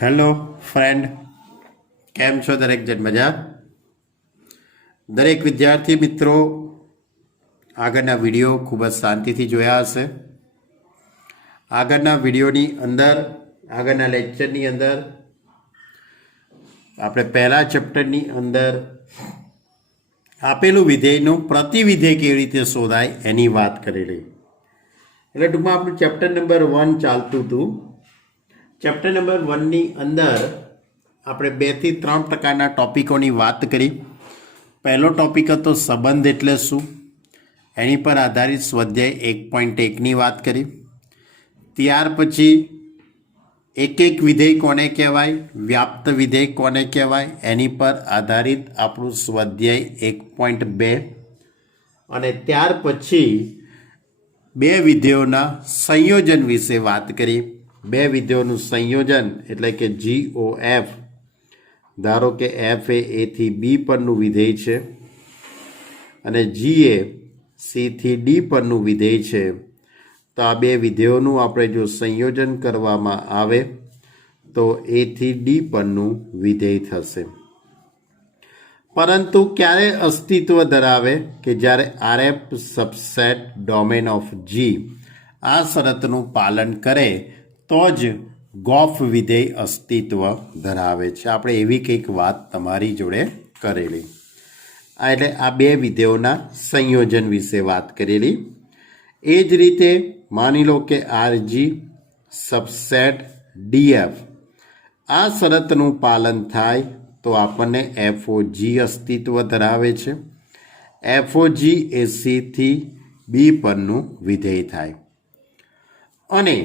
Hello friend, કેમ છો દરેક જણ? મજા? દરેક વિદ્યાર્થી મિત્રો આગળના વિડીયો ખૂબ જ શાંતિથી જોયા હશે. આગળના વિડીયોની અંદર, આગળના લેક્ચરની અંદર આપણે પહેલા ચેપ્ટરની અંદર આપેલું વિધેયનું પ્રતિવિધેય કેવી રીતે શોધાય એની વાત કરેલી. એટલે ટૂંકમાં આપણું ચેપ્ટર નંબર 1 ચાલતું હતું. ચેપ્ટર નંબર 1ની અંદર આપણે 2 થી 3 પ્રકારના ટોપિકોની વાત કરી. પહેલો ટોપિક હતો સંબંધ એટલે શું, એની પર આધારિત સ્વાધ્યાય 1.1ની વાત કરી. ત્યાર પછી એક વિધેય કોને કહેવાય, વ્યાપ્ત વિધેય કોને કહેવાય, એની પર આધારિત આપણું સ્વાધ્યાય 1.2. અને ત્યાર પછી 2 વિધેયોના સંયોજન વિશે વાત કરી. 2 વિધેયોનું સંયોજન એટલે કે GOF. ધારો કે F એ A થી B પરનું વિધેય છે અને G એ C થી D પરનું વિધેય છે. તો આ 2 વિધેયોનું આપણે જો સંયોજન કરવામાં આવે તો A થી D પરનું વિધેય થશે. પરંતુ ક્યારે અસ્તિત્વ ધરાવે કે જ્યારે RF subset domain of G આ શરતનું પાલન કરે તો જ ગોફ વિધેય અસ્તિત્વ ધરાવે છે. આપણે એવી કંઈક વાત તમારી જોડે કરેલી. એટલે આ 2 વિધેયોના સંયોજન વિશે વાત કરેલી. એ જ રીતે માની લો કે RG સબસેટ DF આ શરતનું પાલન થાય તો આપણને FOG અસ્તિત્વ ધરાવે છે. FOG એ C થી B પરનું વિધેય થાય. અને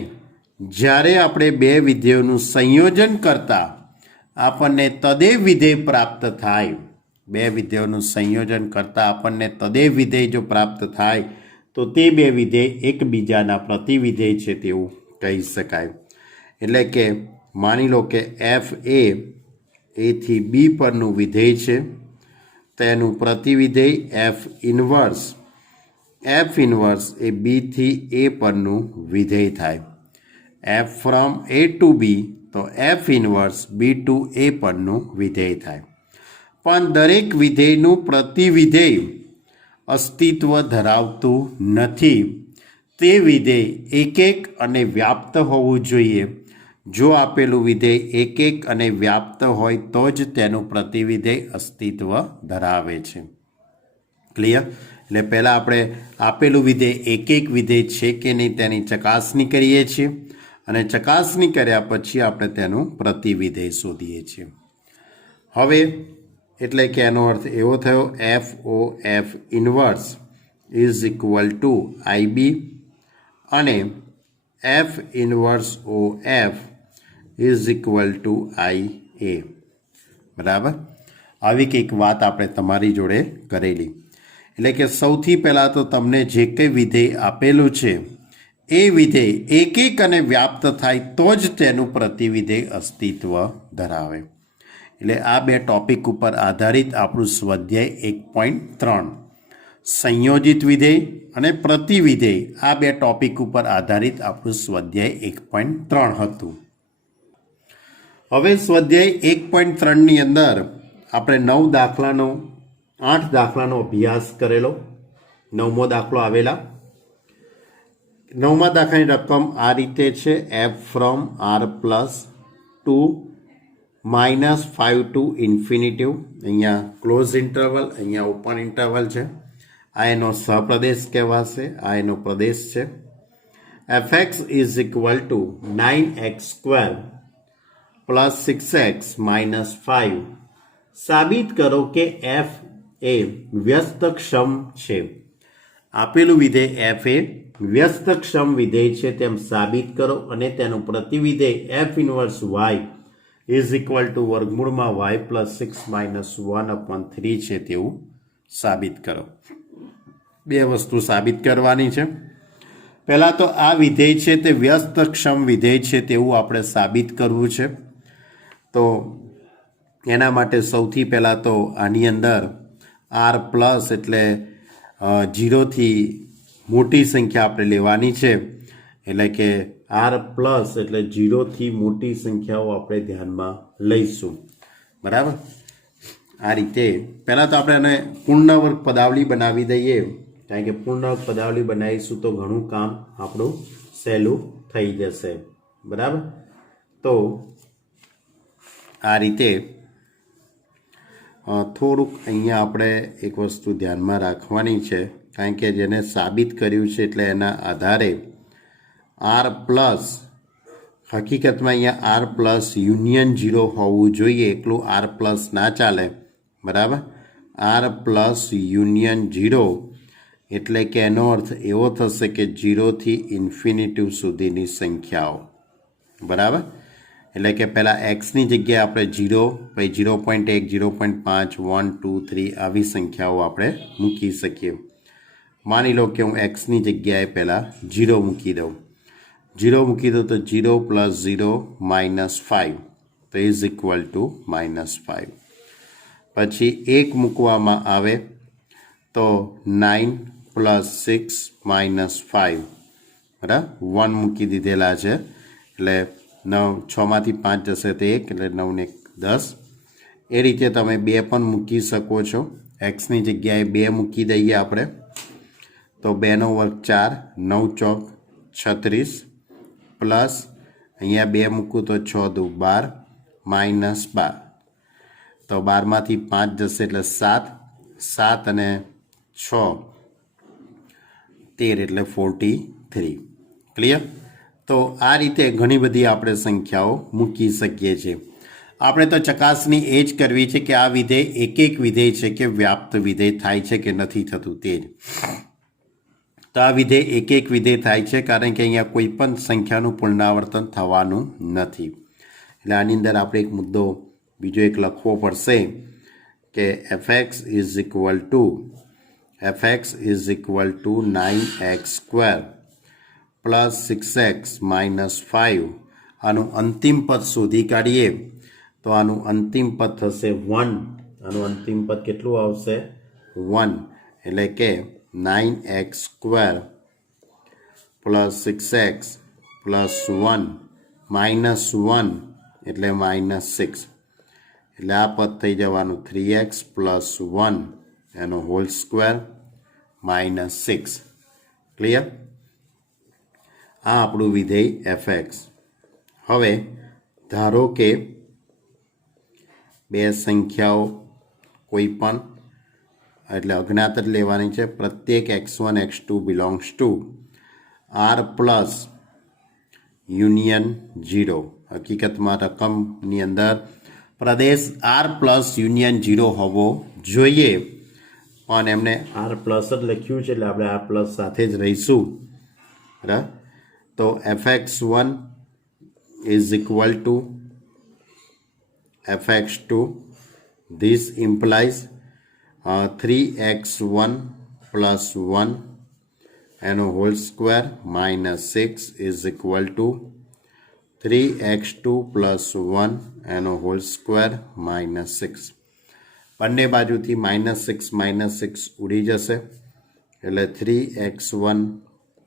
જ્યારે આપણે 2 વિધેયોનું સંયોજન કરતા આપણને તદેવ વિધેય પ્રાપ્ત થાય, 2 વિધેયોનું સંયોજન કરતા આપણને તદેવ વિધેય જો પ્રાપ્ત થાય તો તે 2 વિધેય એકબીજાના પ્રતિવિધેય છે તેવું કહી શકાય. એટલે કે માની લો કે F એ A થી B પરનું વિધેય છે, તેનું પ્રતિવિધેય F ઇન્વર્સ એ B થી A પરનું વિધેય થાય. F from A to B તો F inverse B to A પરનું વિધેય થાય. પણ દરેક વિધેયનું પ્રતિવિધેય અસ્તિત્વ ધરાવતું નથી. તે વિધેય એક અને વ્યાપ્ત હોવું જોઈએ. જો આપેલું વિધેય એક અને વ્યાપ્ત હોય તો જ તેનું પ્રતિવિધેય અસ્તિત્વ ધરાવે છે. ક્લિયર? એટલે પહેલાં આપણે આપેલું વિધેય એક વિધેય છે કે નહીં તેની ચકાસણી કરીએ છીએ અને ચકાસણી કર્યા પછી આપણે તેનું પ્રતિવિધેય શોધીએ છીએ. હવે એટલે કે એનો અર્થ એવો થયો FOF inverse is equal two IB અને F inverse OF is equal two IA. બરાબર? આવી કંઈક વાત આપણે તમારી જોડે કરેલી. એટલે કે સૌથી પહેલાં તો તમને જે કંઈ વિધેય આપેલું છે એ વિધેય એક અને વ્યાપ્ત થાય તો જ તેનું પ્રતિવિધેય અસ્તિત્વ ધરાવે. એટલે આ 2 ટોપિક ઉપર આધારિત આપણું સ્વાધ્યાય 1.3 સંયોજિત વિધેય અને પ્રતિવિધેય, આ 2 ટોપિક ઉપર આધારિત આપણું સ્વાધ્યાય 1.3 હતું. હવે સ્વાધ્યાય 1.3ની અંદર આપણે 8 દાખલાનો અભ્યાસ કરેલો. 9મો દાખલો આવેલા. 9મા દાખલાની રકમ આ રીતે છે. F from R plus to -5 to infinity. અહીંયા ક્લોઝ ઇન્ટરવલ, અહીંયા ઓપન ઇન્ટરવલ છે. આ એનો સહપ્રદેશ કહેવાશે, આ એનો પ્રદેશ છે. fx is equal two 9x² plus 6x minus 5. સાબિત કરો કે f એ વ્યસ્તક્ષમ છે. આપેલું વિધેય f એ વ્યસ્તક્ષમ વિધેય છે તેમ સાબિત કરો અને તેનું પ્રતિવિધેય f inverse y is equal two વર્ગમૂળમાં y પ્લસ 6 માઇનસ 1/3 છે તેવું સાબિત કરો. 2 વસ્તુ સાબિત કરવાની છે. પહેલાં તો આ વિધેય છે તે વ્યસ્તક્ષમ વિધેય છે તેવું આપણે સાબિત કરવું છે. તો એના માટે સૌથી પહેલાં તો આની અંદર R પ્લસ એટલે 0 થી મોટી સંખ્યા આપણે લેવાની છે. એટલે કે આર પ્લસ એટલે 0થી મોટી સંખ્યાઓ આપણે ધ્યાનમાં લઈશું. બરાબર. આ રીતે પહેલાં તો આપણે એને પૂર્ણવર્ગ પદાવલી બનાવી દઈએ, કારણ કે પૂર્ણવર્ગ પદાવલી બનાવીશું તો ઘણું કામ આપણું સહેલું થઈ જશે. બરાબર. તો આ રીતે થોડુંક અહીંયા આપણે એક વસ્તુ ધ્યાનમાં રાખવાની છે, કારણ કે જેને સાબિત કર્યું છે એટલે એના આધારે આર પ્લસ, હકીકતમાં અહીંયા આર પ્લસ યુનિયન 0 હોવું જોઈએ, એકલું આર પ્લસ ના ચાલે. બરાબર. આર પ્લસ યુનિયન 0 એટલે કે એનો અર્થ એવો થશે કે 0થી ઇન્ફિનિટી સુધીની સંખ્યાઓ. બરાબર. એટલે કે પહેલાં એક્સની જગ્યાએ આપણે 0, પછી 0.1, 0.5, 1, 2, 3 આવી સંખ્યાઓ આપણે મૂકી શકીએ. માની લો કે હું એક્સની જગ્યાએ પહેલાં 0 મૂકી દઉં. 0 મૂકી દઉં તો 0 + 0 -5 તો ઇઝ ઇક્વલ ટુ -5. પછી 1 મૂકવામાં આવે તો 9 + 6 -5. બરાબર. 1 મૂકી દીધેલા છે એટલે 9, 6માંથી 5 જશે તો 1 એટલે 9 ને 10. એ રીતે તમે 2 પણ મૂકી શકો છો. એક્સની જગ્યાએ 2 મૂકી દઈએ આપણે તો 2 નો વર્ગ 4, 9 ચોક 36 પ્લસ અહીંયા 2 મૂકું તો 6 દુ 12 -12 તો 12માંથી 5 જશે એટલે 7, 7 અને 6 13 એટલે 43. ક્લિયર. તો આ રીતે ઘણી બધી આપણે સંખ્યાઓ મૂકી શકીએ છીએ. આપણે તો ચકાસણી એ જ કરવી છે કે આ વિધેય એક વિધેય છે કે વ્યાપ્ત વિધેય થાય છે કે નથી થતું તે જ. તો આ વિધેય એક વિધેય થાય છે, કારણ કે અહીંયા કોઈ પણ સંખ્યાનું પુનરાવર્તન થવાનું નથી. એટલે આની અંદર આપણે એક મુદ્દો બીજો એક લખવો પડશે કે fx = 9x² પ્લસ 6x - 5. આનું અંતિમ પદ શોધી કાઢીએ તો આનું અંતિમ પદ થશે 1. આનું અંતિમ પદ કેટલું આવશે? 1. એટલે કે 9x² પ્લસ 6x પ્લસ 1 -1 એટલે -6. એટલે આ પદ થઈ જવાનું 3x પ્લસ 1 એનો હોલ સ્ક્વેર -6. ક્લિયર. આ આપણું વિધેય fx. હવે ધારો કે બે સંખ્યાઓ કોઈ પણ એટલે અજ્ઞાત જ લેવાની છે. પ્રત્યેક x1 x2 belongs to R plus union 0. હકીકતમાં રકમની અંદર પ્રદેશ આર પ્લસ યુનિયન 0 હોવો જોઈએ, પણ એમને આર પ્લસ જ લખ્યું છે એટલે આપણે આર પ્લસ સાથે જ રહીશું. બરાબર. તો fx1 = fx2. This implies 3x1 plus 1 and a whole square minus 6 is equal to 3x2 plus 1 and a whole square minus 6. બંને બાજુથી -6 ઉડી જશે એટલે 3x1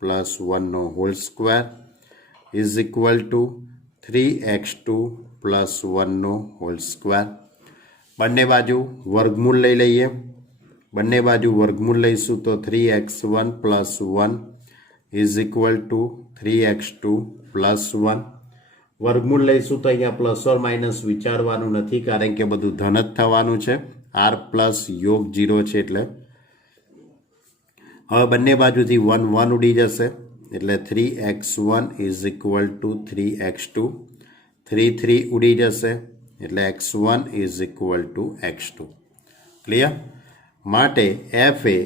plus 1 નો whole square is equal to 3x2 plus 1 નો હોલ સ્ક્વેર. બંને બાજુ વર્ગમૂળ લઈ લઈએ. બંને બાજુ વર્ગમૂળ લઈશું તો 3x1 plus 1 is equal to 3x2 plus 1. વર્ગમૂળ લઈશું તો અહીંયા પ્લસ ઓર માઇનસ વિચારવાનું નથી, કારણ કે બધું ધન જ થવાનું છે. આર પ્લસ યોગ 0 છે એટલે હવે બંને બાજુથી 1 ઉડી જશે એટલે 3x1 is equal to 3x2. 3 ઉડી જશે એટલે x1 is equal two x2. Clear. માટે f એ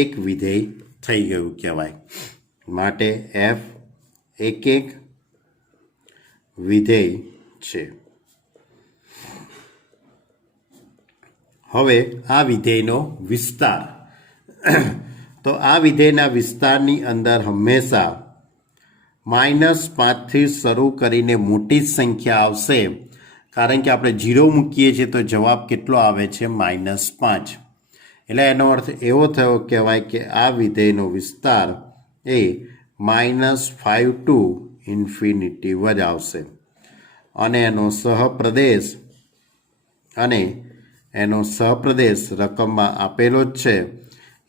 એક વિધેય થઈ ગયું કહેવાય. માટે f એક વિધેય છે. હવે આ વિધેયનો વિસ્તાર. તો આ વિધેયના વિસ્તારની અંદર હંમેશા -5થી શરૂ કરીને મોટી જ સંખ્યા આવશે, કારણ કે આપણે 0 મૂકીએ છીએ તો જવાબ કેટલો આવે છે? -5. એટલે એનો અર્થ એવો થયો કહેવાય કે આ વિધેયનો વિસ્તાર એ -5 to ઇન્ફિનિટિવ જ આવશે અને એનો સહપ્રદેશ રકમમાં આપેલો જ છે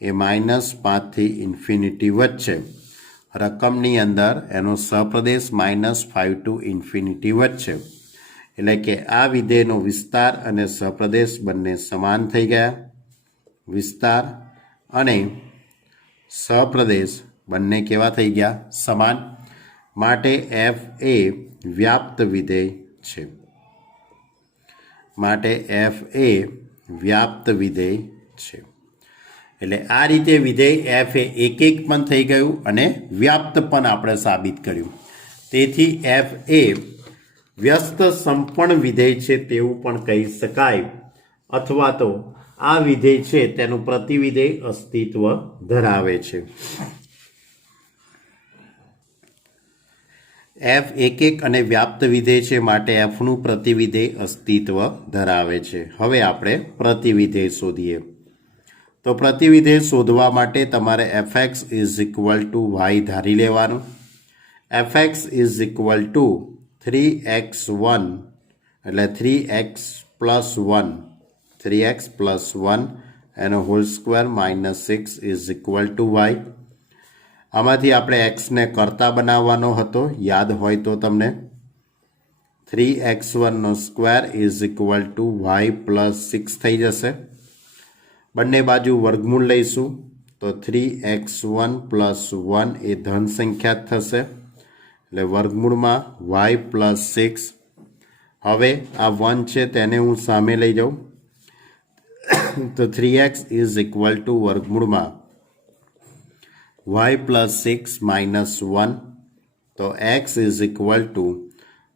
એ -5 ઇન્ફિનિટિવ જ છે. રકમની અંદર એનો સહપ્રદેશ -5 to ઇન્ફિનિટિવ જ છે. એટલે કે આ વિધેયનો વિસ્તાર અને સહપ્રદેશ બંને સમાન થઈ ગયા. વિસ્તાર અને સહપ્રદેશ બંને કેવા થઈ ગયા? સમાન. માટે f એ વ્યાપ્ત વિધેય છે. માટે f એ વ્યાપ્ત વિધેય છે. એટલે આ રીતે વિધેય f એ એક પણ થઈ ગયું અને વ્યાપ્ત પણ આપણે સાબિત કર્યું. તેથી f એ વ્યસ્ત સંપૂર્ણ વિધેય છે તેવું પણ કહી શકાય, અથવા તો આ વિધેય છે તેનું પ્રતિવિધેય અસ્તિત્વ ધરાવે છે. f એક અને વ્યાપ્ત વિધેય છે માટે fનું પ્રતિવિધેય અસ્તિત્વ ધરાવે છે. હવે આપણે પ્રતિવિધેય શોધીએ. તો પ્રતિવિધેય શોધવા માટે તમારે fx = y ધારી લેવાનું. fx = 3x1 એટલે 3x plus 1 એનો હોલ સ્ક્વેર -6 = y. આમાંથી આપણે xને કરતા બનાવવાનો હતો, યાદ હોય તો તમને. 3x1² = y + 6 થઈ જશે. બંને બાજુ વર્ગમૂળ લઈશું તો 3x1 + 1 એ ધન સંખ્યા થશે, એટલે વર્ગમૂળમાં y + 6. હવે આ 1 છે તેને હું સામે લઈ જાઉં તો 3x = વર્ગમૂળમાં y + 6 - 1, તો x =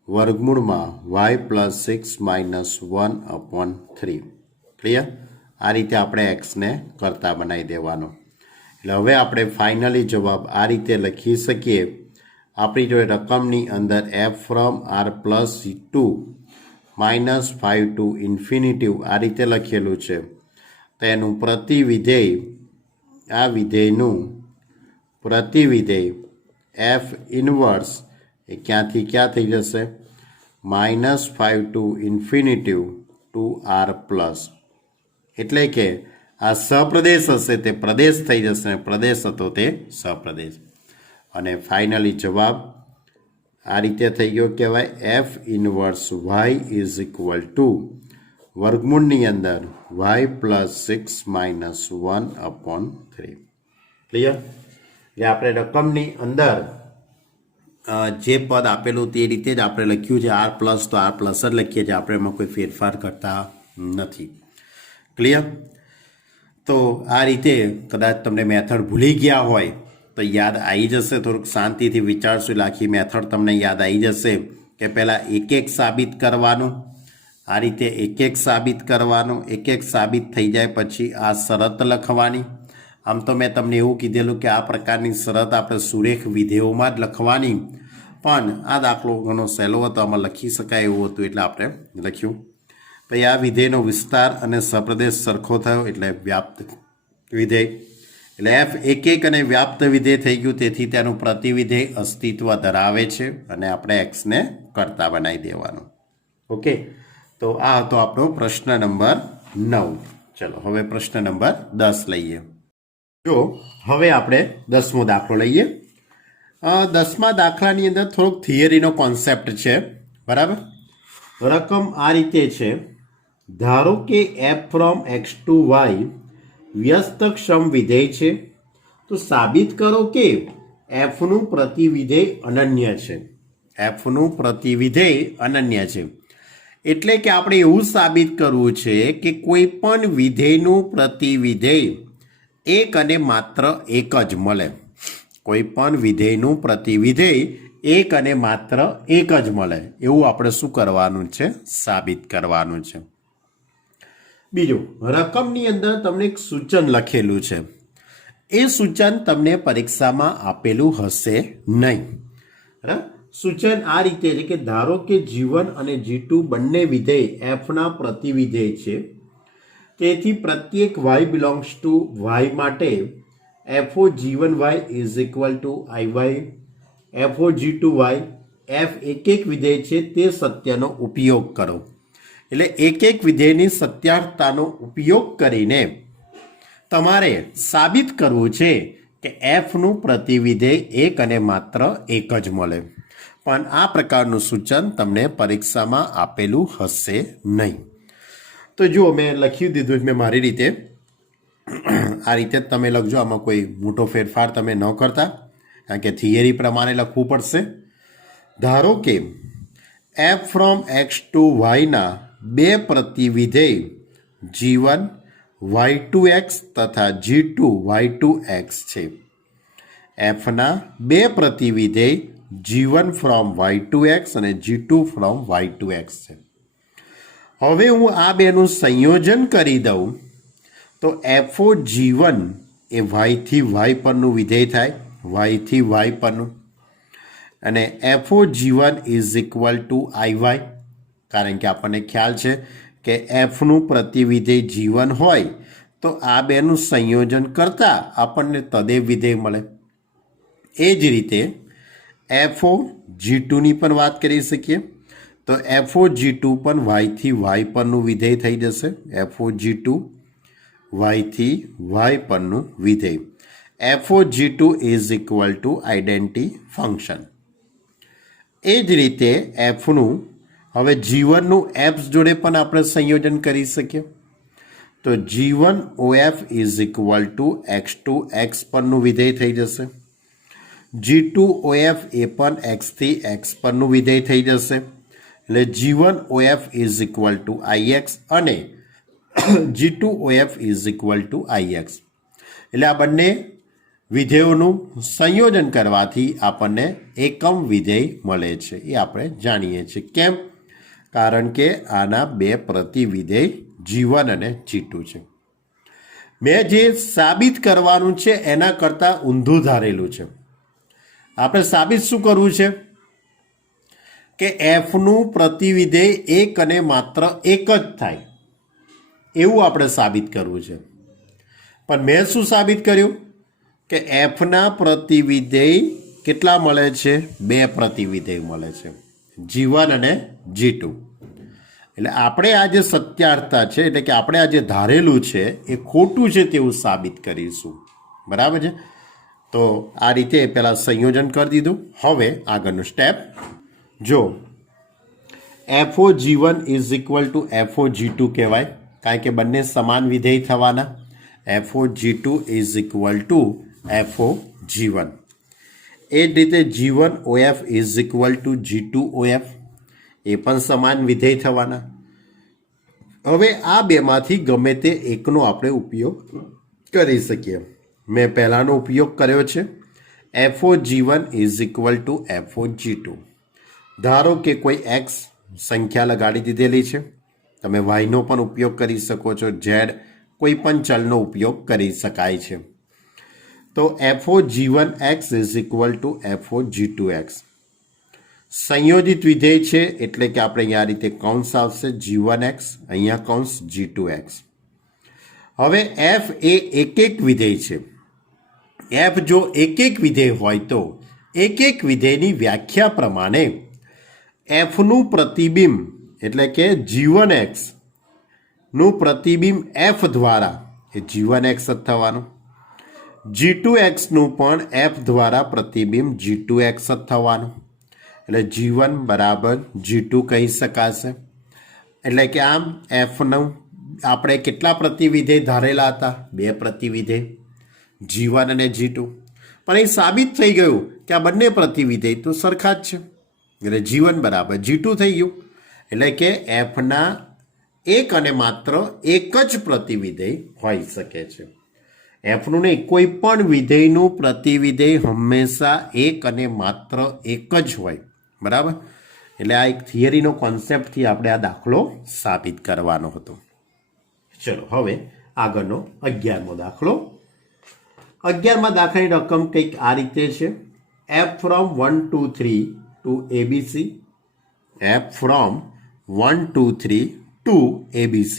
વર્ગમૂળમાં y + 6 - 1/3. ક્લિયર? આ રીતે આપણે xને કરતા બનાવી દેવાનો. એટલે હવે આપણે ફાઇનલી જવાબ આ રીતે લખી શકીએ. આપણી જો રકમની અંદર f from r+2 -5 to infinitive આ રીતે લખેલું છે, તો એનું પ્રતિવિધેય, આ વિધેયનું પ્રતિવિધેય f ઇન્વર્સ એ ક્યાંથી ક્યાં થઈ જશે? -5 to ઇન્ફિનિટિવ 2r+. એટલે કે આ સપ્રદેશ હશે તે પ્રદેશ થઈ જશે, પ્રદેશ હતો તે સપ્રદેશ. અને ફાઇનલી જવાબ આ રીતે થઈ ગયો કહેવાય. f ઇન્વર્સ y = વર્ગમૂળની અંદર y + 6 - 1/3. ક્લિયર? એટલે આપણે રકમની અંદર જે પદ આપેલું તે રીતે જ આપણે લખ્યું છે. r+ તો r+ જ લખીએ છીએ, આપણે એમાં કોઈ ફેરફાર કરતા નથી. ક્લિયર? તો આ રીતે કદાચ તમને મેથડ ભૂલી ગયા હોય તો યાદ આવી જશે. થોડુંક શાંતિથી વિચારશો એટલે આખી મેથડ તમને યાદ આવી જશે કે પહેલાં એક સાબિત કરવાનું, આ રીતે એક સાબિત કરવાનું. એક સાબિત થઈ જાય પછી આ શરત લખવાની. આમ તો મેં તમને એવું કીધેલું કે આ પ્રકારની શરત આપણે સુરેખ વિધેયોમાં જ લખવાની, પણ આ દાખલો ઘણો સહેલો હતો, આમાં લખી શકાય એવું હતું એટલે આપણે લખ્યું. પછી આ વિધેયનો વિસ્તાર અને સપ્રદેશ સરખો થયો એટલે વ્યાપ્ત વિધેય. એટલે f એક અને વ્યાપ્ત વિધેય થઈ ગયું, તેથી તેનું પ્રતિવિધેય અસ્તિત્વ ધરાવે છે અને આપણે xને કરતા બનાવી દેવાનું. ઓકે, તો આ હતો આપણો પ્રશ્ન નંબર 9. ચલો હવે પ્રશ્ન નંબર 10 લઈએ. જો હવે આપણે 10મો દાખલો લઈએ. 10મા દાખલાની અંદર થોડોક થિયરીનો કોન્સેપ્ટ છે, બરાબર. રકમ આ રીતે છે. ધારો કે f from x to y વ્યસ્તક્ષમ વિધેય છે, તો સાબિત કરો કે fનું પ્રતિવિધેય અનન્ય છે. fનું પ્રતિવિધેય અનન્ય છે એટલે કે આપણે એવું સાબિત કરવું છે કે કોઈ પણ વિધેયનું પ્રતિવિધેય એક અને માત્ર એક જ મળે. કોઈ પણ વિધેયનું પ્રતિવિધેય એક અને માત્ર એક જ મળે એવું આપણે શું કરવાનું છે? સાબિત કરવાનું છે. બીજું, રકમની અંદર તમને એક સૂચન લખેલું છે. એ સૂચન તમને પરીક્ષામાં આપેલું હશે નહીં. સૂચન આ રીતે છે કે ધારો કે G1 અને G2 બંને વિધેય fના પ્રતિવિધેય છે, તેથી પ્રત્યેક y belongs to y માટે fo G1y = iy FOG2Y F એક વિધેય છે તે સત્યનો ઉપયોગ કરો. એટલે એક વિધેયની સત્યાર્થતાનો ઉપયોગ કરીને તમારે સાબિત કરવું છે કે એફનું પ્રતિવિધેય એક અને માત્ર એક જ મળે. પણ આ પ્રકારનું સૂચન તમને પરીક્ષામાં આપેલું હશે નહીં. તો જુઓ, મેં લખી દીધું મેં મારી રીતે. આ રીતે જ તમે લખજો, આમાં કોઈ મોટો ફેરફાર તમે ન કરતા, કારણ કે થિયરી પ્રમાણે લખવું પડશે. ધારો કે એફ ફ્રોમ એક્સ ટુ વાયના બે પ્રતિવિધેય G1 y2x તથા G2 y2x છે. એફના બે પ્રતિવિધેય G1 ફ્રોમ y2x અને G2 ફ્રોમ y2x છે. હવે હું આ બેનું સંયોજન કરી દઉં તો FOG1 એ y થી y પરનું વિધેય થાય, y થી y પરનું, અને FOG1 is equal to IY, કારણ કે આપણને ખ્યાલ છે કે એફનું પ્રતિવિધેય G1 હોય તો આ બેનું સંયોજન કરતાં આપણને તદેવ વિધેય મળે. એ જ રીતે FOG2ની પણ વાત કરી શકીએ તો FOG2 પણ y થી y પરનું વિધેય થઈ જશે. FOG2 y થી y પરનું વિધેય. FOG2 is equal to identity function. એ જ રીતે એફનું હવે G1નું એફ જોડે પણ આપણે સંયોજન કરી શકીએ. તો G1 OF is equal two x2 x પરનું વિધેય થઈ જશે. G2 OF એ પણ x થી x પરનું વિધેય થઈ જશે. એટલે G1 OF is equal to IX અને G2 OF is equal to IX. એટલે આ બંને વિધેયોનું સંયોજન કરવાથી આપણને એકમ વિધેય મળે છે. એ આપણે જાણીએ છીએ. કેમ? કારણ કે આના બે પ્રતિવિધેય G1 અને G2 છે. મેં જે સાબિત કરવાનું છે એના કરતાં ઊંધું ધારેલું છે. આપણે સાબિત શું કરવું છે કે એફનું પ્રતિવિધેય એક અને માત્ર એક જ થાય એવું આપણે સાબિત કરવું છે. પણ મેં શું સાબિત કર્યું કે એફના પ્રતિવિધેય કેટલા મળે છે? બે પ્રતિવિધેય મળે છે, G1 અને G2. એટલે આપણે આ જે સત્યાર્થતા છે, એટલે કે આપણે આ જે ધારેલું છે એ ખોટું છે તેવું સાબિત કરીશું. બરાબર છે? તો આ રીતે પહેલાં સંયોજન કરી દીધું. હવે આગળનું સ્ટેપ જો FOG1 is equal two FOG2 કહેવાય, કારણ કે બંને સમાન વિધેય થવાના. FOG2 is equal two FOG1. એ જ રીતે G1 OF is equal two G2 OF, એ પણ સમાન વિધેય થવાના. હવે આ બેમાંથી ગમે તે એકનો આપણે ઉપયોગ કરી શકીએ. મેં પહેલાંનો ઉપયોગ કર્યો છે. FOG1 is equal two FOG2. ધારો કે કોઈ x સંખ્યા લગાડી દીધેલી છે. તમે yનો પણ ઉપયોગ કરી શકો છો, z કોઈ પણ ચલનો ઉપયોગ કરી શકાય છે. તો FOG1x is equal two FOG2x. સંયોજિત વિધેય છે એટલે કે આપણે અહીંયા રીતે કૌંસ આવશે G1x, અહીંયા કૌંસ G2x. હવે f એ એક વિધેય છે. f જો એક વિધેય હોય તો એક વિધેયની વ્યાખ્યા પ્રમાણે fનું પ્રતિબિંબ એટલે કે G1x નું પ્રતિબિંબ f દ્વારા એ G1x જ થવાનું. G2xનું પણ f દ્વારા પ્રતિબિંબ G2x જ થવાનું. એટલે G1 બરાબર G2 કહી શકાશે. એટલે કે આમ fનું આપણે કેટલા પ્રતિવિધેય ધારેલા હતા? બે પ્રતિવિધેય G1 અને G2. પણ એ સાબિત થઈ ગયું કે આ બંને પ્રતિવિધેય તો સરખા જ છે. એટલે G1 બરાબર G2 થઈ ગયું. એટલે કે fના એક અને માત્ર એક જ પ્રતિવિધેય હોઈ શકે છે. એફનું નહીં, કોઈ પણ વિધેયનું પ્રતિવિધેય હંમેશા એક અને માત્ર એક જ હોય. બરાબર? એટલે આ એક થિયરીનો કોન્સેપ્ટથી આપણે આ દાખલો સાબિત કરવાનો હતો. ચલો હવે આગળનો 11મો દાખલો. 11મા દાખલાની રકમ કંઈક આ રીતે છે. f from 1 to 3 to ABC. f from 1 to 3 to ABC.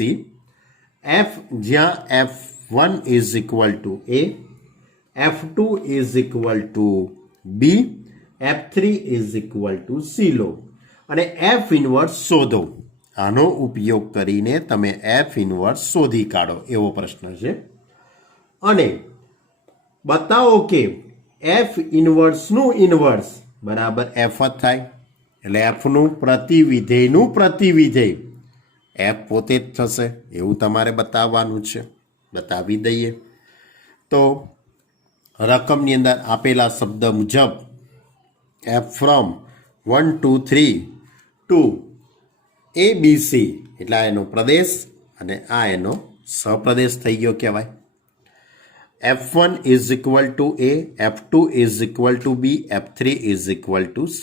f જ્યાં f1 is equal to A, f2 is equal to B F3 is equal to C લો અને એફ ઇનવર્સ શોધો. આનો ઉપયોગ કરીને તમે એફ ઇનવર્સ શોધી કાઢો એવો પ્રશ્ન છે. અને બતાવો કે એફ ઇનવર્સનું ઇનવર્સ બરાબર એફ જ થાય. એટલે એફનું પ્રતિવિધેય એફ પોતે જ થશે એવું તમારે બતાવવાનું છે. બતાવી દઈએ તો રકમની અંદર આપેલા શબ્દ મુજબ એફ ફ્રોમ 1 2 3 ટુ ABC એટલે આ એનો પ્રદેશ અને આ એનો સહપ્રદેશ થઈ ગયો કહેવાય. F1 is equal two A, F2 is equal two B, F3 is equal two C.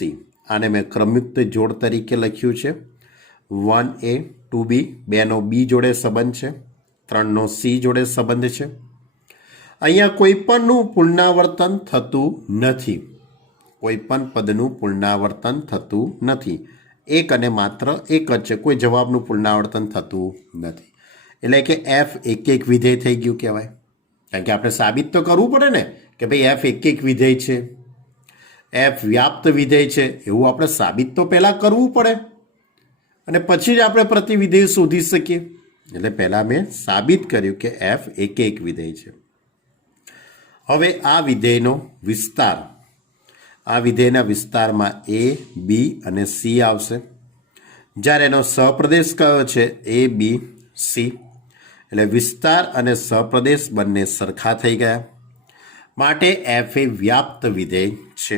આને મેં ક્રમયુક્ત જોડ તરીકે લખ્યું છે. 1A 2B, 2નો B જોડે સંબંધ છે, 3નો C જોડે સંબંધ છે. અહીંયા કોઈ પણનું પુનરાવર્તન થતું નથી. કોઈ પણ પદનું પુનરાવર્તન થતું નથી. એક અને માત્ર એક જ છે, કોઈ જવાબનું પુનરાવર્તન થતું નથી. એટલે કે એફ એક વિધેય થઈ ગયું કહેવાય. કારણ કે આપણે સાબિત તો કરવું પડે ને કે ભાઈ એફ એક વિધેય છે, એફ વ્યાપ્ત વિધેય છે, એવું આપણે સાબિત તો પહેલાં કરવું પડે અને પછી જ આપણે પ્રતિવિધેય શોધી શકીએ. એટલે પહેલાં મેં સાબિત કર્યું કે એફ એક વિધેય છે. હવે આ વિધેયનો વિસ્તાર, આ વિધેયના વિસ્તારમાં A, B અને C આવશે. જ્યારે એનો સહપ્રદેશ કયો છે AB, C. એટલે વિસ્તાર અને સહપ્રદેશ બંને સરખા થઈ ગયા. માટે એફ એ વ્યાપ્ત વિધેય છે.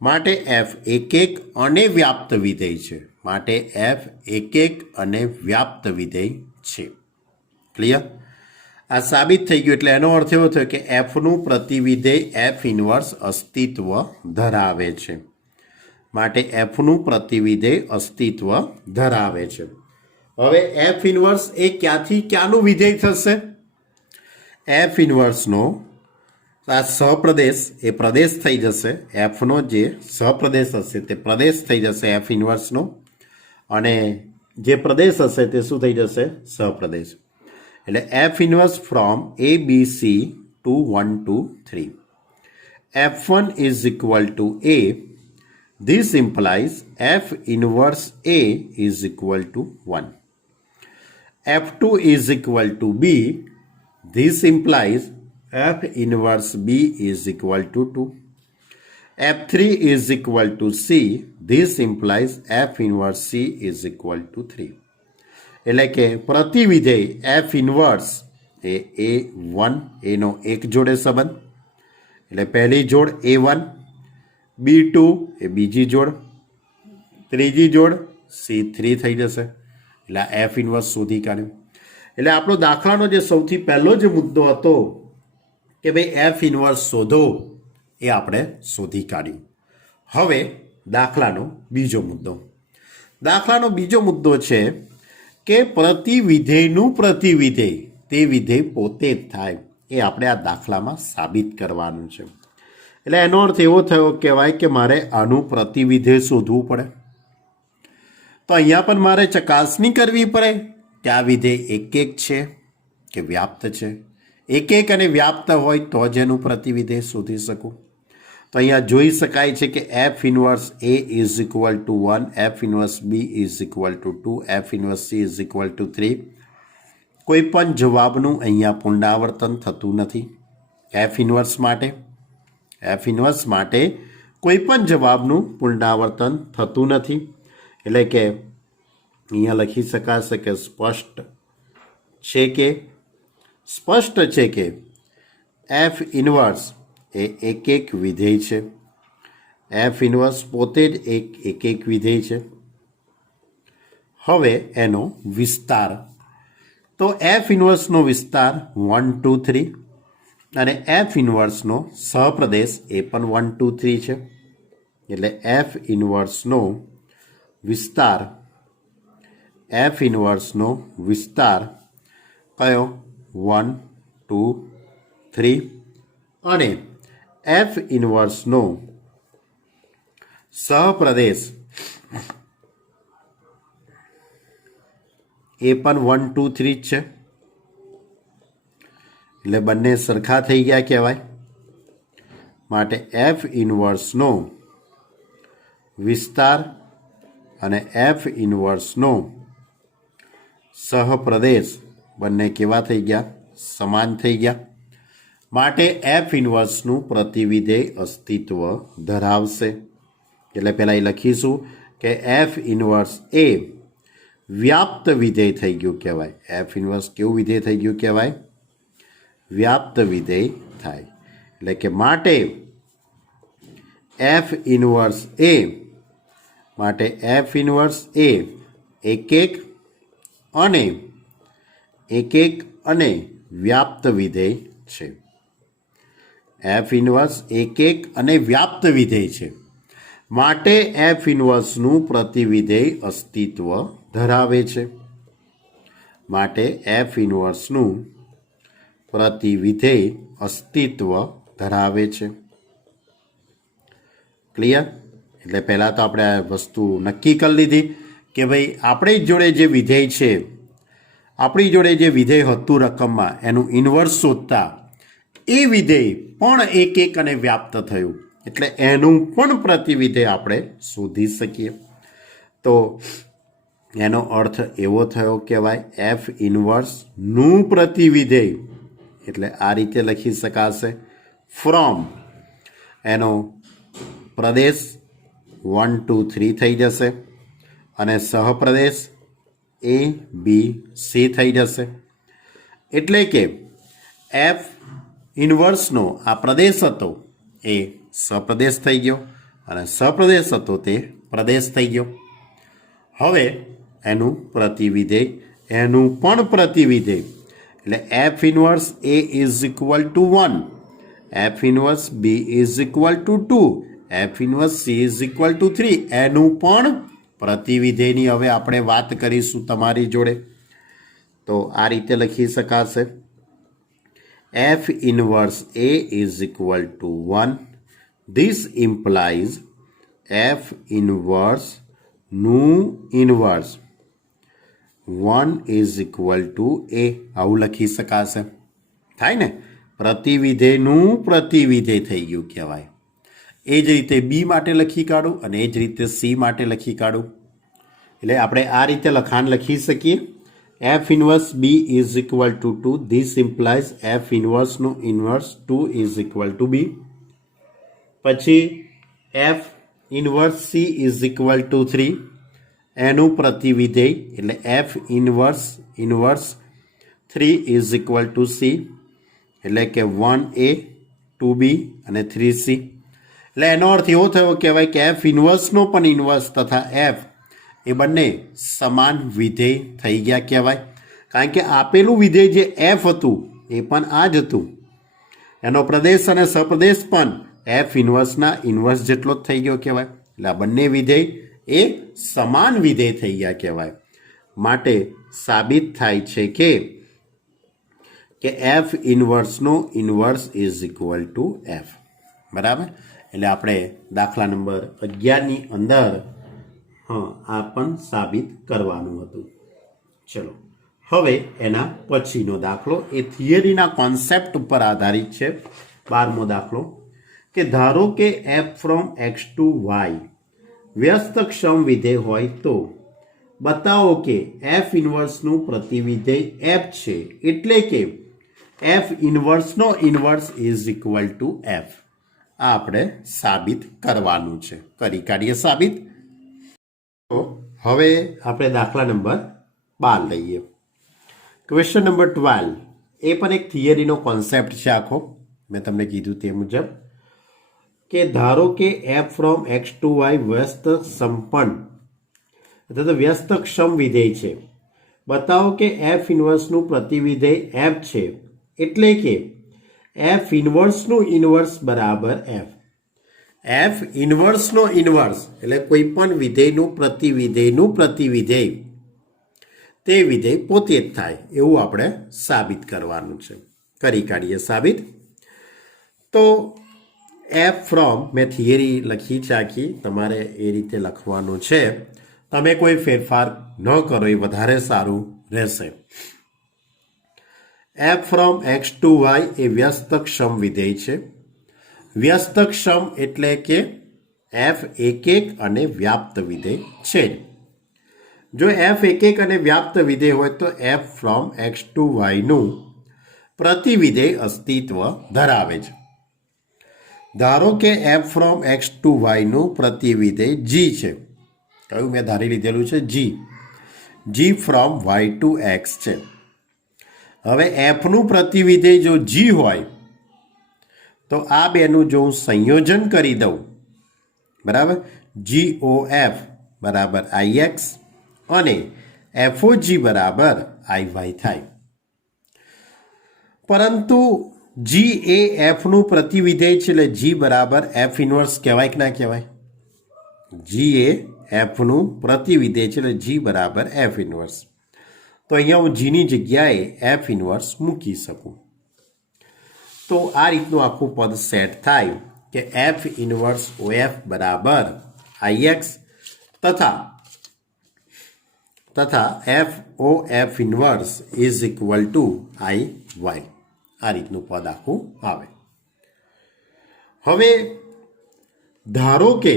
માટે એફ એક અને વ્યાપ્ત વિધેય છે. માટે એફ એક અને વ્યાપ્ત વિધેય છે. ક્લિયર? આ સાબિત થઈ ગયું. એટલે એનો અર્થ એવો થયો કે એફનું પ્રતિવિધેય એફ ઇનવર્સ અસ્તિત્વ ધરાવે છે. માટે એફનું પ્રતિવિધેય અસ્તિત્વ ધરાવે છે. હવે એફ ઇનવર્સ એ ક્યાંથી ક્યાંનું વિધેય થશે? એફ ઇનવર્સનો આ સહપ્રદેશ એ પ્રદેશ થઈ જશે. એફનો જે સહપ્રદેશ હશે તે પ્રદેશ થઈ જશે એફ ઇનવર્સનો, અને જે પ્રદેશ હશે તે શું થઈ જશે? સહપ્રદેશ. એટલે F inverse from ABC to 1 2 3. F1 is equal to A. This implies F inverse A is equal to 1. F2 is equal to B. This implies F inverse B is equal to 2. F3 is equal to C. This implies F inverse C is equal to 3. એટલે કે પ્રતિવિધેય F inverse એ A1 એનો એક જોડે સંબંધ, એટલે પહેલી જોડ A1, B2 એ બીજી જોડ, ત્રીજી જોડ C3 થઈ જશે. એટલે આ એફ ઇનવર્સ શોધી કાઢ્યું. એટલે આપણો દાખલાનો જે સૌથી પહેલો જ મુદ્દો હતો કે ભાઈ એફ ઇનવર્સ શોધો, એ આપણે શોધી કાઢ્યું. હવે દાખલાનો બીજો મુદ્દો. દાખલાનો બીજો મુદ્દો છે કે પ્રતિવિધેયનું પ્રતિવિધેય તે વિધેય પોતે જ થાય, એ આપણે આ દાખલામાં સાબિત કરવાનું છે. એટલે એનો અર્થ એવો થયો કહેવાય કે મારે આનું પ્રતિવિધેય શોધવું પડે. તો અહીંયા પણ મારે ચકાસણી કરવી પડે કે આ વિધેય એક છે કે વ્યાપ્ત છે. એક અને વ્યાપ્ત હોય તો જ એનું પ્રતિવિધેય શોધી શકું. તો અહીંયા જોઈ શકાય છે કે F inverse A is equal to 1, F inverse B is equal to 2, F inverse C is equal to 3. કોઈ પણ જવાબનું અહીંયા પુનરાવર્તન થતું નથી. એફ ઇનવર્સ માટે કોઈ પણ જવાબનું પુનરાવર્તન થતું નથી. એટલે કે અહીંયા લખી શકાશે કે સ્પષ્ટ છે કે એફ ઇનવર્સ એ એક વિધેય છે. એફ ઇનવર્સ પોતે જ એક વિધેય છે. હવે એનો વિસ્તાર, તો એફ ઇનવર્સનો વિસ્તાર 1 2 3 અને એફ ઇનવર્સનો સહપ્રદેશ એ પણ 1 2 3 છે. એટલે એફ ઇનવર્સનો વિસ્તાર કયો? 1 2 3. અને એફ ઇનવર્સનો સહપ્રદેશ એ પણ 1 2 3 જ છે. એટલે બંને સરખા થઈ ગયા કહેવાય. માટે એફ ઇનવર્સનો વિસ્તાર અને એફ ઇન્વર્સનો સહપ્રદેશ બંને કેવા થઈ ગયા? સમાન થઈ ગયા. માટે એફ ઇન્વર્સનું પ્રતિવિધેય અસ્તિત્વ ધરાવશે. એટલે પહેલાં એ લખીશું કે એફ ઇન્વર્સ એ વ્યાપ્ત વિધેય થઈ ગયું કહેવાય. એફ ઇન્વર્સ કેવું વિધેય થઈ ગયું કહેવાય? વ્યાપ્ત વિધેય થાય. એટલે કે માટે એફ ઇન્વર્સ એ એક એક અને વ્યાપ્ત વિધેય છે. એફ ઇન્વર્સ એક અને વ્યાપ્ત વિધેય છે. માટે એફ ઇન્વર્સનું પ્રતિવિધેય અસ્તિત્વ ધરાવે છે. માટે એફ ઇન્વર્સનું પ્રતિવિધેય અસ્તિત્વ ધરાવે છે. ક્લિયર? એટલે પહેલાં તો આપણે આ વસ્તુ નક્કી કરી લીધી કે ભાઈ આપણી જોડે જે વિધેય છે, આપણી જોડે જે વિધેય હતું રકમમાં એનું ઇન્વર્સ શોધતા એ વિધેય પણ એક અને વ્યાપ્ત થયું. એટલે એનું પણ પ્રતિવિધેય આપણે શોધી શકીએ. તો એનો અર્થ એવો થયો કહેવાય એફ ઇન્વર્સનું પ્રતિવિધેય. એટલે આ રીતે લખી શકાશે. ફ્રોમ એનો પ્રદેશ 1 2 3 થઈ જશે અને સહપ્રદેશ ABC થઈ જશે. એટલે કે એફ ઇન્વર્સનો આ પ્રદેશ હતો એ સપ્રદેશ થઈ ગયો અને સપ્રદેશ હતો તે પ્રદેશ થઈ ગયો. હવે એનું પ્રતિવિધેય, એનું પણ પ્રતિવિધેય એટલે F inverse A is equal to 1, F inverse B is equal to 2, F inverse C is equal to 3, એનું પણ પ્રતિવિધેયની હવે આપણે વાત કરીશું તમારી જોડે. તો આ રીતે લખી શકાશે F inverse A is equal to 1. This implies F ઇન્વર્સનું inverse 1 is equal to A. આવું લખી શકાશે. થાય ને? પ્રતિવિધેયનું પ્રતિવિધેય થઈ ગયું કહેવાય. એ જ રીતે બી માટે લખી કાઢું અને એ જ રીતે સી માટે લખી કાઢું. એટલે આપણે આ રીતે લખાણ લખી શકીએ. F inverse B is equal to 2. This implies F ઇન્વર્સનું inverse 2 is equal to B. પછી F inverse C is equal to 3. એનું પ્રતિવિધેય એટલે F inverse 3 is equal to C. એટલે કે 1A 2B અને 3C. એટલે એનો અર્થ એવો થયો કહેવાય કે એફ ઇન્વર્સનો પણ ઇન્વર્સ તથા એફ એ બંને સમાન વિધેય થઈ ગયા કહેવાય. કારણ કે આપેલું વિધેય જે એફ હતું એ પણ આ જ હતું. એનો પ્રદેશ અને સપ્રદેશ પણ એફ ઇન્વર્સના ઇન્વર્સ જેટલો જ થઈ ગયો કહેવાય. એટલે આ બંને વિધેય એ સમાન વિધેય થઈ ગયા કહેવાય. માટે સાબિત થાય છે કે એફ ઇન્વર્સનો inverse is equal to F. બરાબર? એટલે આપણે દાખલા નંબર 11ની અંદર આ પણ સાબિત કરવાનું હતું. ચલો હવે એના પછીનો દાખલો એ થિયરીના કોન્સેપ્ટ ઉપર આધારિત છે. 12મો દાખલો કે ધારો કે F from X to Y વ્યસ્તક્ષમ વિધેય હોય તો બતાવો કે એફ ઇન્વર્સનું પ્રતિવિધેય એફ છે. એટલે કે એફ ઇન્વર્સનો inverse is equal to F. આ આપણે સાબિત કરવાનું છે. કરી કાઢીએ સાબિત. તો હવે આપણે દાખલા નંબર 12 લઈએ. ક્વેશ્ચન નંબર 12 એ પણ એક થિયરીનો કોન્સેપ્ટ છે આખો. મેં તમને કીધું તે મુજબ કે ધારો કે F from X to Y વ્યસ્ત સંપન્ન અથવા તો વ્યસ્તક્ષમ વિધેય છે. બતાવો કે એફ ઇન્વર્સનું પ્રતિવિધેય એફ છે. એટલે કે એફ ઇન્વર્સનું ઇન્વર્સ બરાબર એફ. એફ ઇન્વર્સનો ઇન્વર્સ એટલે કોઈ પણ વિધેયનું પ્રતિવિધેય તે વિધેય પોતે જ થાય એવું આપણે સાબિત કરવાનું છે. કરી કાઢીએ સાબિત. તો એફ ફ્રોમ મેં થિયરી લખી છે આખી, તમારે એ રીતે લખવાનું છે. તમે કોઈ ફેરફાર ન કરો એ વધારે સારું રહેશે. F from X to Y એ વ્યસ્તક્ષમ વિધેય છે. વ્યસ્તક્ષમ એટલે કે એફ એક અને વ્યાપ્ત વિધેય છે જ. જો એફ એક અને વ્યાપ્ત વિધેય હોય તો એફ ફ્રોમ એક્સ ટુ વાયનું પ્રતિવિધેય અસ્તિત્વ ધરાવે છે. ધારો કે એફ ફ્રોમ એક્સ ટુ વાયનું પ્રતિવિધેય જી છે. કયું મેં ધારી લીધેલું છે? જી ફ્રોમ વાય ટુ એક્સ છે. હવે એફનું પ્રતિવિધેય જો જી હોય તો આ બેનું જો હું સંયોજન કરી દઉં, બરાબર, GOF બરાબર IX અને FOG બરાબર IY થાય. પરંતુ જી એ એફનું પ્રતિવિધેય છે એટલે જી બરાબર એફ ઇન્વર્સ કહેવાય કે ના કહેવાય? જી એ એફનું પ્રતિવિધેય છે એટલે જી બરાબર એફ ઇન્વર્સ. તો અહીંયા હું જીની જગ્યાએ એફ ઇન્વર્સ મૂકી શકું. તો આ રીતનું આખું પદ સેટ થાય કે એફ ઇન્વર્સ OF બરાબર IX તથા FOF inverse is equal to IY. આ રીતનું પદ આખું આવે. હવે ધારો કે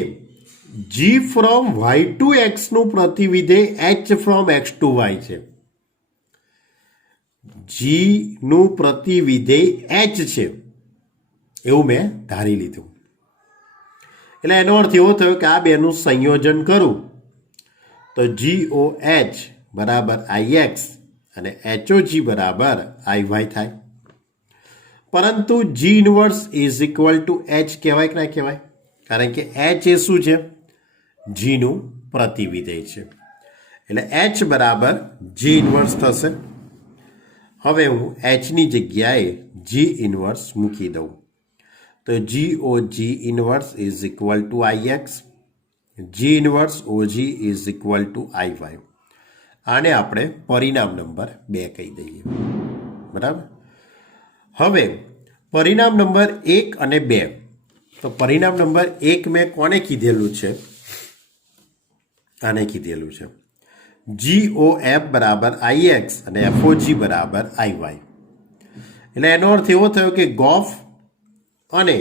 જી ફ્રોમ વાય ટુ એક્સનું પ્રતિવિધેય H from X to Y છે. જીનું પ્રતિવિધેય એચ છે એવું મેં ધારી લીધું. એટલે એનો અર્થ એવો થયો કે આ બેનું સંયોજન કરું તો GOH બરાબર IX અને HOG બરાબર IY થાય. પરંતુ G inverse is equal to H કહેવાય કે ના કહેવાય? કારણ કે એચ એ શું છે? જીનું પ્રતિવિધેય છે. એટલે એચ બરાબર જી ઇન્વર્સ થશે. હવે હું એચની જગ્યાએ જી ઇન્વર્સ મૂકી દઉં તો GOG inverse is equal to IX, G inverse OG is equal to IY. આને આપણે પરિણામ નંબર 2 કહી દઈએ. બરાબર. હવે પરિણામ નંબર 1 અને 2. તો પરિણામ નંબર 1 મેં કોને કીધેલું છે? આને કીધેલું છે GOF બરાબર IX અને FOG બરાબર IY. એટલે એનો અર્થ એવો થયો કે ગોફ અને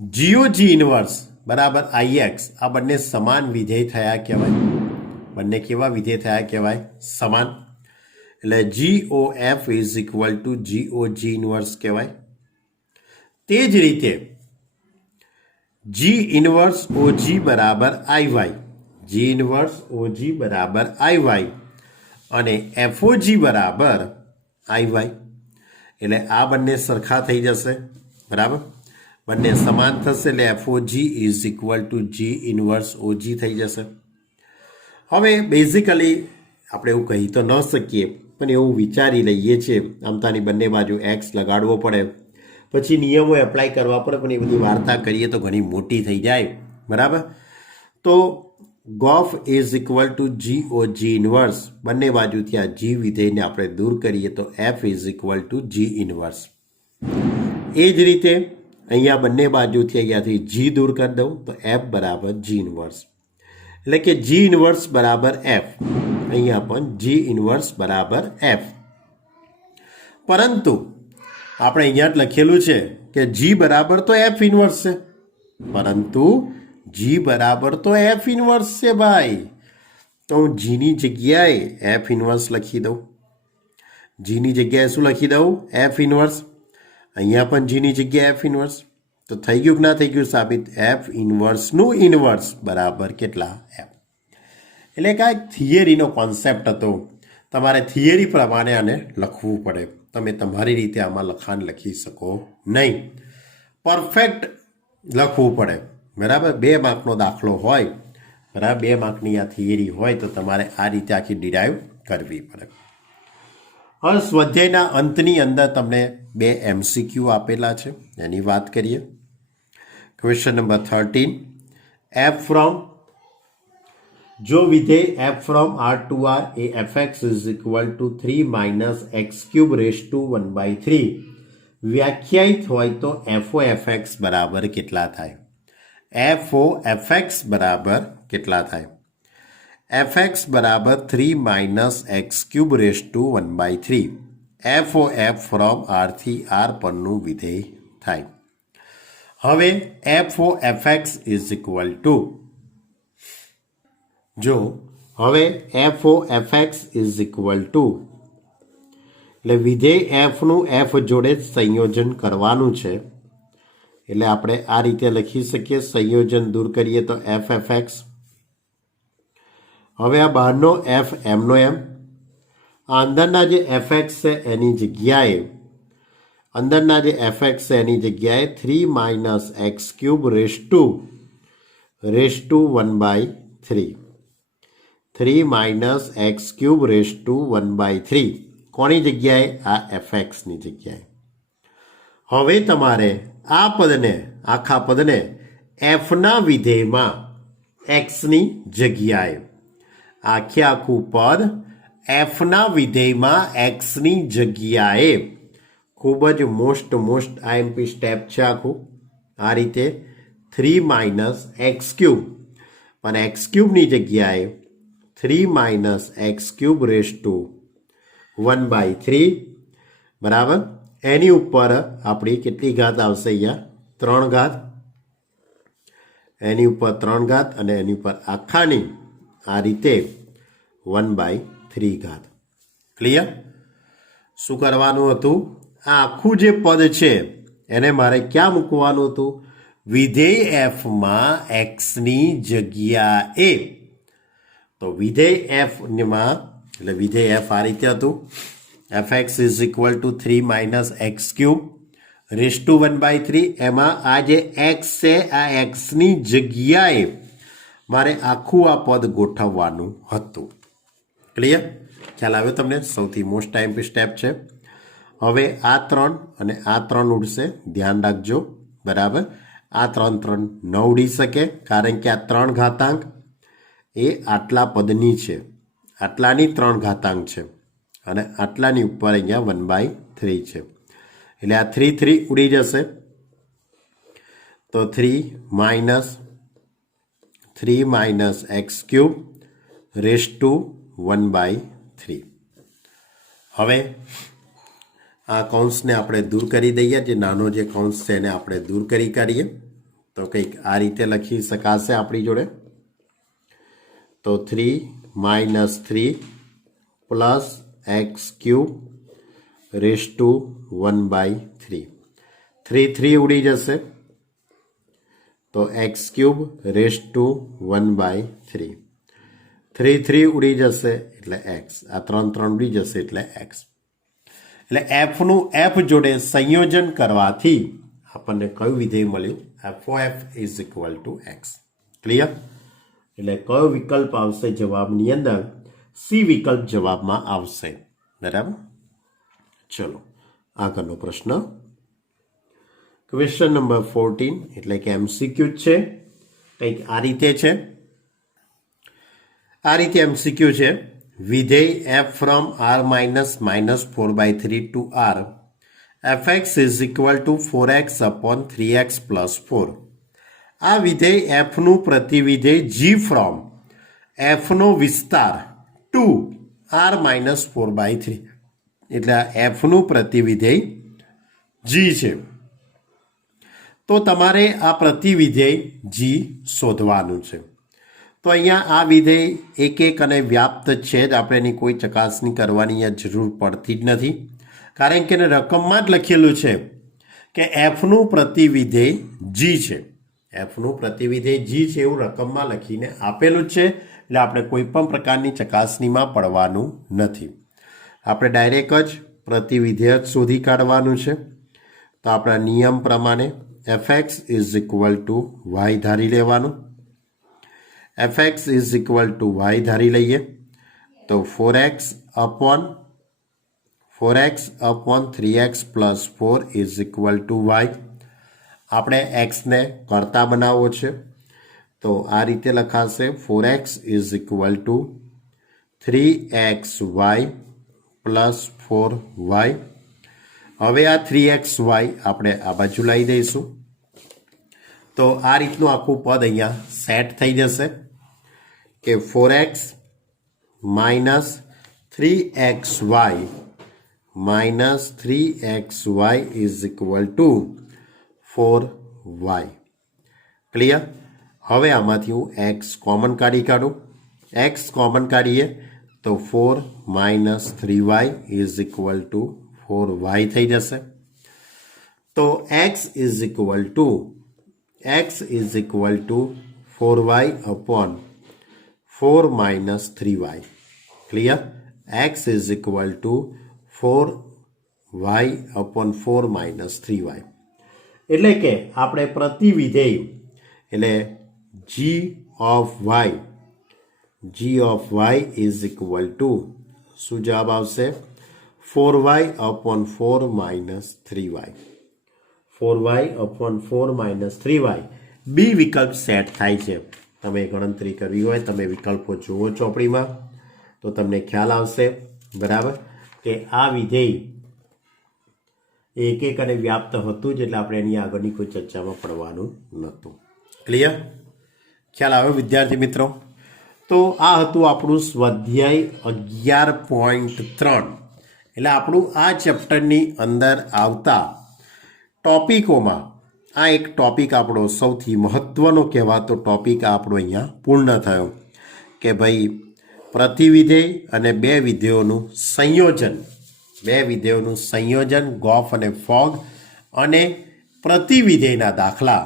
GOG ઇન્વર્સ બરાબર IX આ બંને સમાન વિધેય થયા કહેવાય. બંને કેવા વિધેય થયા કહેવાય? સમાન. એટલે GOF is equal to GOG inverse કહેવાય. તે જ રીતે જી ઇન્વર્સ OG બરાબર IY, જી ઇન્વર્સ OG બરાબર IY અને FOG બરાબર IY. એટલે આ બંને સરખા થઈ જશે. બરાબર. બંને સમાન થશે એટલે FOG is equal to G inverse OG થઈ જશે. હવે બેઝિકલી આપણે એવું કહી તો ન શકીએ પણ એવું વિચારી લઈએ છીએ. આમ તો આની બંને બાજુ એક્સ લગાડવો પડે, પછી નિયમો એપ્લાય કરવા પડે, પણ એ બધી વાર્તા કરીએ તો ઘણી મોટી થઈ જાય. બરાબર. તો G O F is equal to GOG inverse, બંને બાજુથી આ જી વિધેયને આપણે દૂર કરીએ તો F is equal to G inverse. એ જ રીતે અહીંયા બંને બાજુથી અહીંયાથી જી દૂર કરી દઉં તો એફ બરાબર જી ઇન્વર્સ. એટલે કે જી ઇન્વર્સ બરાબર એફ. અહીંયા પણ જી ઇન્વર્સ બરાબર એફ. પરંતુ આપણે અહીંયા જ લખેલું છે કે જી બરાબર તો એફ ઇન્વર્સ છે, પરંતુ જી બરાબર તો એફ ઇન્વર્સ છે ભાઈ. તો હું જીની જગ્યાએ એફ ઇન્વર્સ લખી દઉં. જીની જગ્યાએ શું લખી દઉં? F inverse. અહીંયા પણ જીની જગ્યાએ એફ ઇન્વર્સ. તો થઈ ગયું કે ના થઈ ગયું સાબિત? એફ ઇન્વર્સનું ઇન્વર્સ બરાબર કેટલા? એફ. એટલે કે આ થિયરીનો કોન્સેપ્ટ હતો. તમારે થિયરી પ્રમાણે આને લખવું પડે. તમે તમારી રીતે આમાં લખાણ લખી શકો નહીં. પરફેક્ટ લખવું પડે. બરાબર. 2 માર્કનો દાખલો હોય, બરાબર, 2 માર્કની આ થિયરી હોય તો તમારે આ રીતે આખી ડિરાઈવ કરવી પડે. હવે સ્વાધ્યાયના અંતની અંદર તમને 2 MCQ આપેલા છે, એની વાત કરીએ. Question number 13. એફ ફ્રોમ, જો વિધેય F from R to R A fx is equal to 3 minus X cube raise to 1/3 વ્યાખ્યાયિત હોય તો FOFX બરાબર કેટલા થાય? FOFX બરાબર કેટલા થાય? fx બરાબર 3 minus X cube raise to 1/3 FOF from R થી R પરનું વિધેય થાય. હવે F O F X is equal to, જો હવે F O F X is equal to એટલે વિધેય એફનું એફ જોડે જ સંયોજન કરવાનું છે. એટલે આપણે આ રીતે લખી શકીએ, સંયોજન દૂર કરીએ તો એફ એફ એક્સ. હવે આ બહારનો એફ એમનો એમ, આ અંદરના જે એફ એક્સ છે એની જગ્યાએ અંદરના જે એફ એક્સ છે એની જગ્યાએ 3 minus X cube raise to 1/3. 3 minus X cube raise to 1/3 કોની જગ્યાએ? આ એફ એક્સની જગ્યાએ. હવે તમારે આ પદને, આખા પદને એફના વિધેયમાં એક્સની જગ્યાએ, આખે આખું પદ એફના વિધેયમાં એક્સની જગ્યાએ, ખૂબ જ મોસ્ટ આઈએમપી સ્ટેપ છે આખું. આ રીતે 3 માઇનસ એક્સ ક્યુબ, પણ એક્સ ક્યુબની જગ્યાએ 3 minus X cube raise to 1/3 બરાબર. એની ઉપર આપણી કેટલી ઘાત આવશે? અહીંયા 3 ઘાત. એની ઉપર 3 ઘાત અને એની ઉપર આખાની આ રીતે 1/3 ઘાત. ક્લિયર? શું કરવાનું હતું? આ આખું જે પદ છે એને મારે ક્યાં મૂકવાનું હતું? વિધેય એફમાં એક્સની જગ્યાએ. તો વિધેય એફમાં, એટલે વિધેય એફ આ રીતે હતું, F X is equal to 3 minus X cube raise to 1/3. એમાં આ જે એક્સ છે આ એક્સની જગ્યાએ મારે આખું આ પદ ગોઠવવાનું હતું. ક્લિયર? ખ્યાલ આવ્યો તમને? સૌથી મોસ્ટ આઈએમપી સ્ટેપ છે. હવે આ 3 અને આ 3 ઉડશે, ધ્યાન રાખજો. બરાબર? આ 3 ન ઉડી શકે, કારણ કે આ 3 ઘાતાંક એ આટલા પદની છે, આટલાની 3 ઘાતાંક છે અને આટલાની ઉપર અહીંયા 1/3 છે. એટલે આ 3 ઉડી જશે. તો 3 minus X cube raise to 1/3. હવે આ કૌંસને આપણે દૂર કરી દઈએ. જે નાનો જે કૌંસ છે એને આપણે દૂર કરીએ તો કંઈક આ રીતે લખી શકાશે આપણી જોડે. તો 3 minus 3 plus x cube raise to 1/3. 3 ઉડી જશે તો એક્સ ક્યુબ રેસ ટુ 1/3. 3 ઉડી જશે એટલે એક્સ. આ 3 ઉડી જશે એટલે એક્સ. એટલે એફનું એફ જોડે સંયોજન કરવાથી આપણને કયું વિધેય મળ્યું? F O F is equal to X. Clear? એટલે કયો વિકલ્પ આવશે જવાબની અંદર? સી વિકલ્પ જવાબમાં આવશે. બરાબર? ચલો આગળનો પ્રશ્ન. ક્વેશ્ચન નંબર 14 એટલે કે એમસીક્યુ છે. કંઈક આ રીતે છે. આ રીતે એમસીક્યુ છે. વિધેય F from R minus -4/3 to R F X is equal to 4x upon 3x plus 4. આ વિધેય એફનું પ્રતિવિધેય જી ફ્રોમ એફનો વિસ્તાર ટુ આર -4/3, એટલે આ એફનું પ્રતિવિધેય જી છે. તો તમારે આ પ્રતિવિધેય જી શોધવાનું છે. તો અહીંયા આ વિધેય એક અને વ્યાપ્ત છે જ, આપણે એની કોઈ ચકાસણી કરવાની જરૂર પડતી જ નથી, કારણ કે એને રકમમાં જ લખેલું છે કે એફનું પ્રતિવિધેય જી છે. એફનું પ્રતિવિધેય જી છે એવું રકમમાં લખીને આપેલું જ છે. એટલે આપણે કોઈ પણ પ્રકારની ચકાસણીમાં પડવાનું નથી. આપણે ડાયરેક્ટ જ પ્રતિવિધેય જ શોધી કાઢવાનું છે. તો આપણા નિયમ પ્રમાણે F X is equal to Y ધારી લેવાનું. F X is equal to Y ધારી લઈએ તો 4x upon 3x plus 4 is equal to Y. આપણે એક્સને કરતા બનાવવો છે તો આ રીતે લખાશે 4x is equal two 3xy plus 4y. હવે આ 3xy આપણે આ બાજુ લાવી દઈશું તો આ રીતનું આખું પદ અહીંયા સેટ થઈ જશે કે 4x minus 3xy is equal to 4y. Y. Clear? હવે આમાંથી હું એક્સ કોમન કાઢી કાઢું. એક્સ કોમન કાઢીએ તો 4 - 3y is equal to 4y થઈ જશે. તો x is equal to 4y upon 4 - 3y. Clear? x is equal to 4y upon 4 - 3y. એટલે કે આપણે પ્રતિ વિધેય એટલે g of y is equal two શું જવાબ આવશે? 4y upon 4 - 3y. 4y upon 4 - 3y બી વિકલ્પ સેટ થાય છે. તમે ગણતરી કરવી હોય તમે વિકલ્પો જુઓ ચોપડીમાં તો તમને ખ્યાલ આવશે. બરાબર? કે આ વિધેય એક અને વ્યાપ્ત હતું જ એટલે આપણે એની આગળની કોઈ ચર્ચામાં પડવાનું નહોતું. ક્લિયર? ખ્યાલ આવ્યો વિદ્યાર્થી મિત્રો? તો આ હતું આપણું સ્વાધ્યાય 11.3. એટલે આપણું આ ચેપ્ટરની અંદર આવતા ટોપિકોમાં આ એક ટોપિક આપણો સૌથી મહત્વનો કહેવાતો ટોપિક આપણો અહીંયા પૂર્ણ થયો કે ભાઈ પ્રતિવિધેય અને બે વિધેયોનું સંયોજન ગોફ અને ફોગ અને પ્રતિવિધેયના દાખલા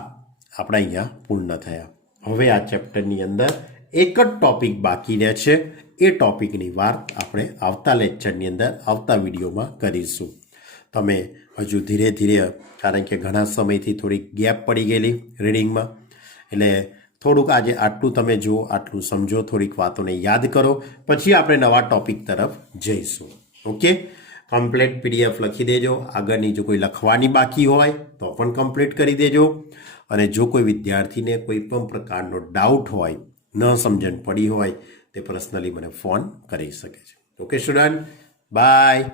આપણે અહીંયા પૂર્ણ થયા. હવે આ ચેપ્ટરની અંદર એક જ ટોપિક બાકી રહે છે. એ ટોપિકની વાત આપણે આવતા લેક્ચરની અંદર આવતા વિડીયોમાં કરીશું. તમે હજુ ધીરે ધીરે કારણ કે ઘણા સમયથી થોડીક ગેપ પડી ગયેલી રીડિંગમાં એટલે થોડુંક આજે આટલું તમે જુઓ, આટલું સમજો, થોડીક વાતોને યાદ કરો, પછી આપણે નવા ટોપિક તરફ જઈશું. ઓકે? કમ્પ્લીટ પીડીએફ લખી દેજો. આગળની જો કોઈ લખવાની બાકી હોય તો પણ કમ્પ્લીટ કરી દેજો. અને જો કોઈ વિદ્યાર્થીને કોઈ પણ પ્રકારનો ડાઉટ હોય, ન સમજણ પડી હોય તે પર્સનલી મને ફોન કરી શકે છે. Okay student? બાય.